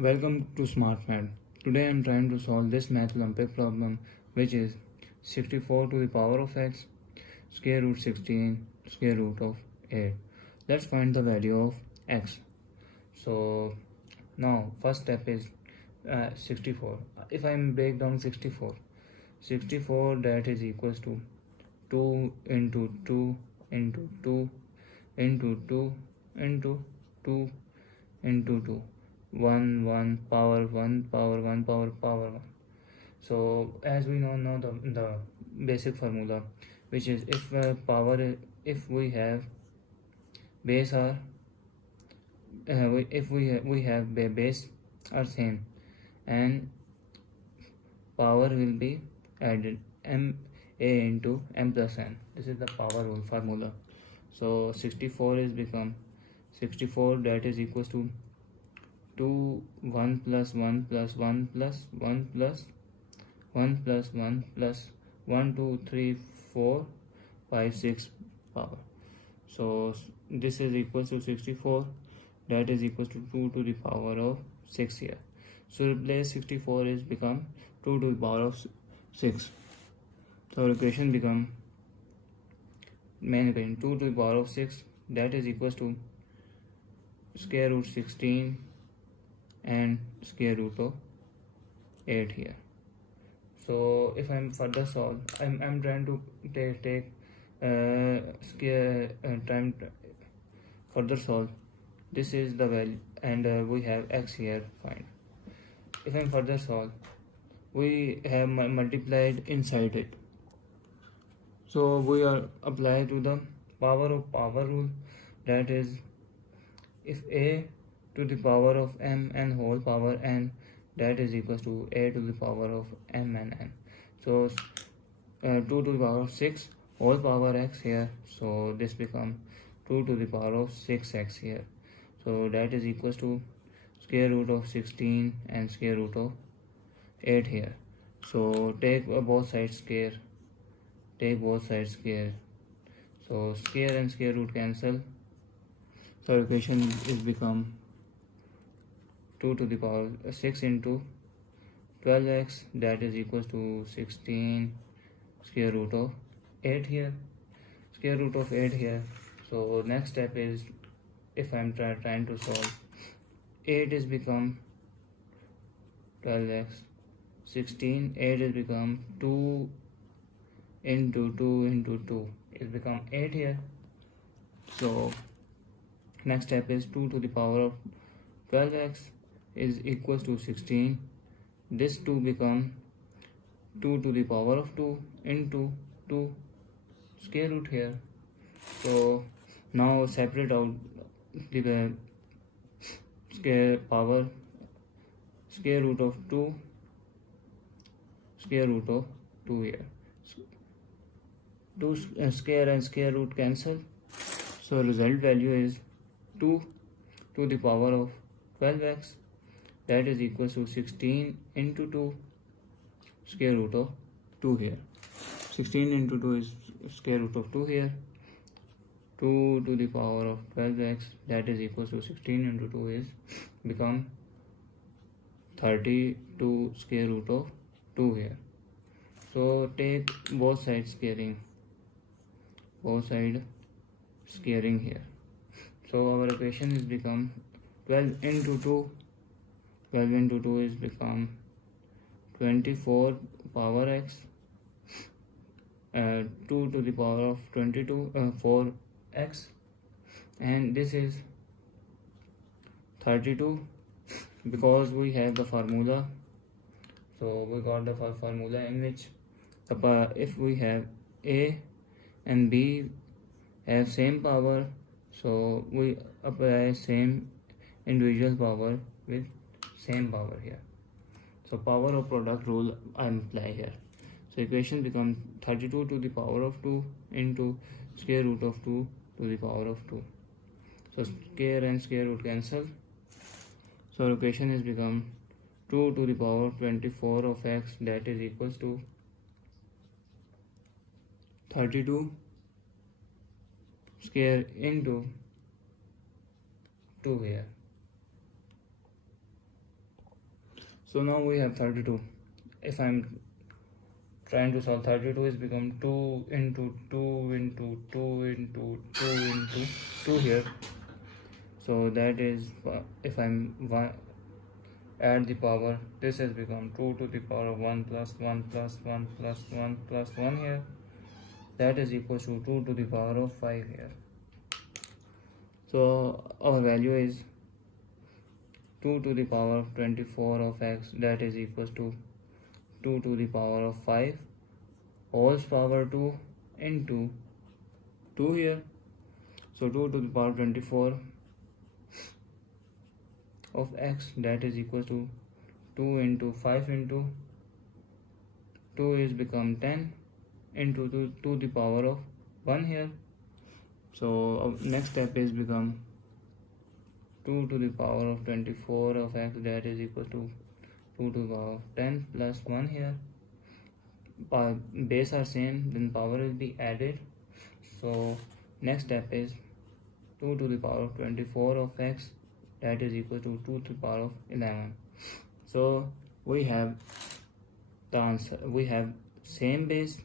Welcome to Smart Math. Today I am trying to solve this math Olympiad problem, which is 64 to the power of x square root 16 square root of 8. Let's find the value of x. So now first step is 64. If I break down 64, that is equals to 2 into 2 into 2 into 2 into 2 into 2, 1 power 1 power 1 power 1. So as we know the basic formula, which is if we have base are if we have base are same and power will be added, m a into m plus n. This is the power rule formula. So 64 is become 64, that is equals to 2 1 plus 1 plus 1 plus 1 plus 1 plus 1 plus 1 2 3 4 5 6 power. So this is equals to 64, that is equals to 2 to the power of 6 here. So replace 64 is become 2 to the power of 6. So equation become main equation 2 to the power of 6, that is equals to square root 16 and square root of 8 here. So if I'm further solve, I'm trying to take time further solve. This is the value and we have x here. Find. If I'm further solve, we have multiplied inside it. So we are apply to the power of power rule, that is if a to the power of m and whole power n, that is equals to a to the power of m and n. So 2 to the power of 6 whole power x here, so this become 2 to the power of 6x here. So that is equals to square root of 16 and square root of 8 here. So take both sides square, so square and square root cancel. So equation is become 2 to the power 6 into 12x, that is equals to 16 square root of 8 here, square root of 8 here. So next step is, if I'm trying to solve, 8 is become 12x, 16, 8 is become 2 into 2 into 2 is become 8 here. So next step is 2 to the power of 12x is equals to 16. This 2 become 2 to the power of 2 into 2 square root here. So now separate out the square root of 2 square root of 2 here. 2 square and square root cancel. So result value is 2 to the power of 12x, that is equals to 16 into 2 square root of 2 here. 16 into 2 is square root of 2 here. 2 to the power of 12x, that is equals to 16 into 2 is become 32 square root of 2 here. So take both sides squaring here. So our equation is become 12 into 2 is become 24 power x, 2 to the power of 22 4x, and this is 32 because we have the formula. So we got the formula in which if we have a and b have same power, so we apply same individual power with same power here. So power of product rule I apply here. So equation becomes 32 to the power of 2 into square root of 2 to the power of 2. So square and square root cancel. So equation is become 2 to the power of 24 of x, that is equals to 32 square into 2 here. So now we have 32. If I'm trying to solve 32, is become 2 into 2 into 2 into 2 into 2 here. So that is, if I'm add the power, this has become 2 to the power of 1 plus 1 plus 1 plus 1 plus 1 here. That is equal to 2 to the power of 5 here. So our value is 2 to the power of 24 of x, that is equal to 2 to the power of 5 whole power 2 into 2 here. So 2 to the power 24 of x, that is equal to 2 into 5 into 2 is become 10 into 2 to the power of 1 here. So our next step is become 2 to the power of 24 of x, that is equal to 2 to the power of 10 plus 1 here. Base are same, then power will be added. So next step is 2 to the power of 24 of x, that is equal to 2 to the power of 11. So we have the answer. We have same base,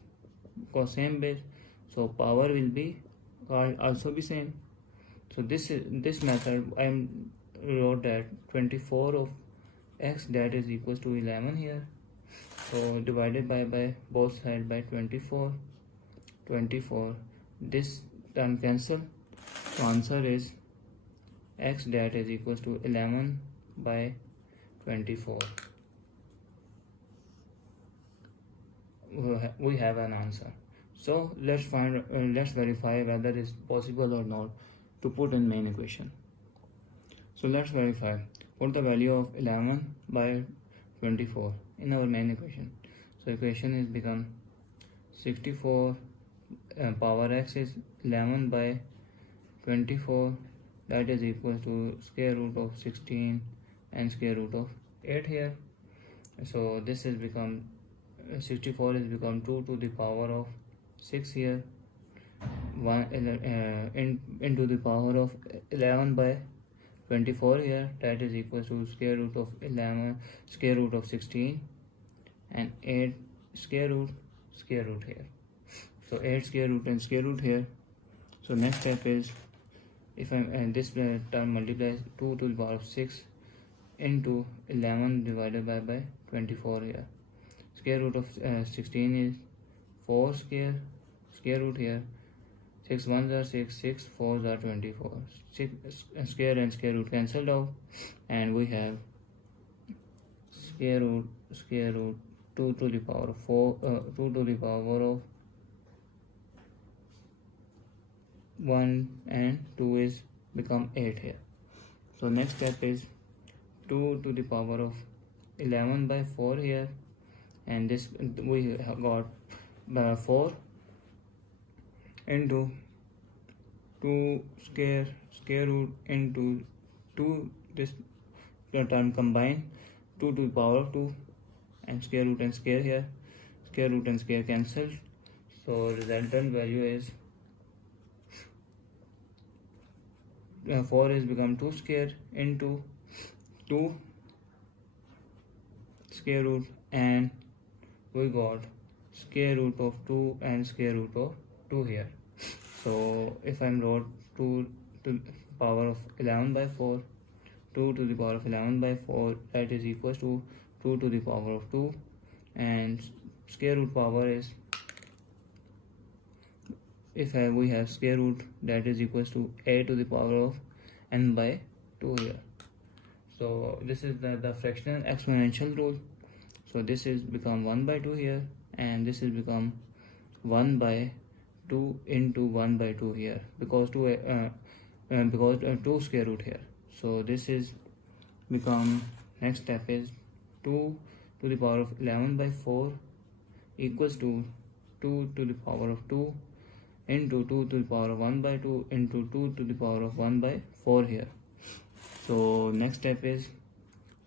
so power will be also be same. So this method I wrote that 24 of x, that is equals to 11 here. So divided by both sides by 24. This term cancel. So answer is x, that is equals to 11 by 24. We have an answer. So let's verify whether it's possible or not to put in main equation. So let's verify. Put the value of 11 by 24 in our main equation. So equation is become 64 power x is 11 by 24, that is equal to square root of 16 and square root of 8 here. So this is become 64 is become 2 to the power of 6 here, 1 into the power of 11 by 24 here, that is equal to square root of 11 square root of 16 and 8 square root here. So 8 square root and square root here. So next step is, if this term multiplies 2 to the power of 6 into 11 divided by 24 here. Square root of 16 is 4 square root here. 6 1s are 6, 6 4s are 24. 6 square and square root cancelled out, and we have square root 2 to the power of 4, 2 to the power of 1 and 2 is become 8 here. So next step is 2 to the power of 11 by 4 here, and this we have got 4 into 2 square root into 2, this term combine 2 to the power of 2 and square here, square root and square cancelled. So resultant value is 4 is become 2 square into 2 square root, and we got square root of 2 and square root of 2 here. So if I wrote 2 to the power of 11 by 4, 2 to the power of 11 by 4, that is equals to 2 to the power of 2, and square root power is, if we have square root, that is equals to a to the power of n by 2 here. So this is the fractional exponential rule. So this is become 1 by 2 here, and this is become 1 by 2 into 1 by 2 here, because 2 square root here. So this is become, next step is 2 to the power of 11 by 4 equals to 2 to the power of 2 into 2 to the power of 1 by 2 into 2 to the power of 1 by 4 here. So next step is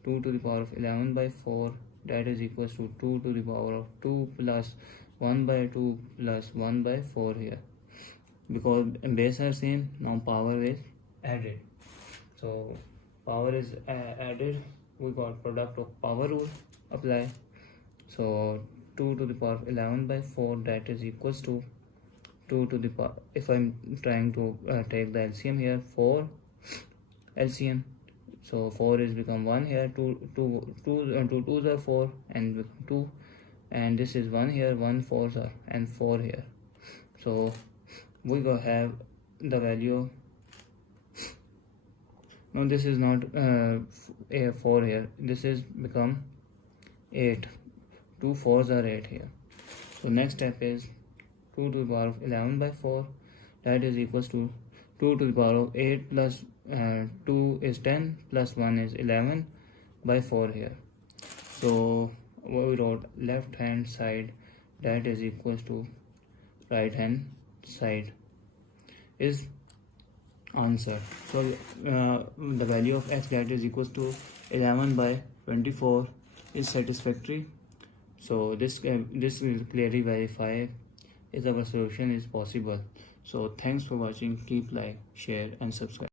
2 to the power of 11 by 4, that is equals to 2 to the power of 2 plus 1 by 2 plus 1 by 4 here. Because base are same, now power is added. So power is added we got product of power rule apply. So 2 to the power of 11 by 4, that is equals to 2 to the power, if I'm trying to take the LCM here, 4 LCM, so 4 is become 1 here, 2 2s are 4 and become 2, and this is 1 here, 1 4s are and 4 here. So we go have the value. No, this is not a 4 here, this is become 8, 2 4s are 8 here. So next step is 2 to the power of 11 by 4, that is equals to 2 to the power of 8 plus 2 is 10 plus 1 is 11 by 4 here. So we wrote left hand side, that is equals to right hand side is answer. So the value of x, that is equals to 11 by 24 is satisfactory. So this will clearly verify if our solution is possible. So thanks for watching. Keep like, share and subscribe.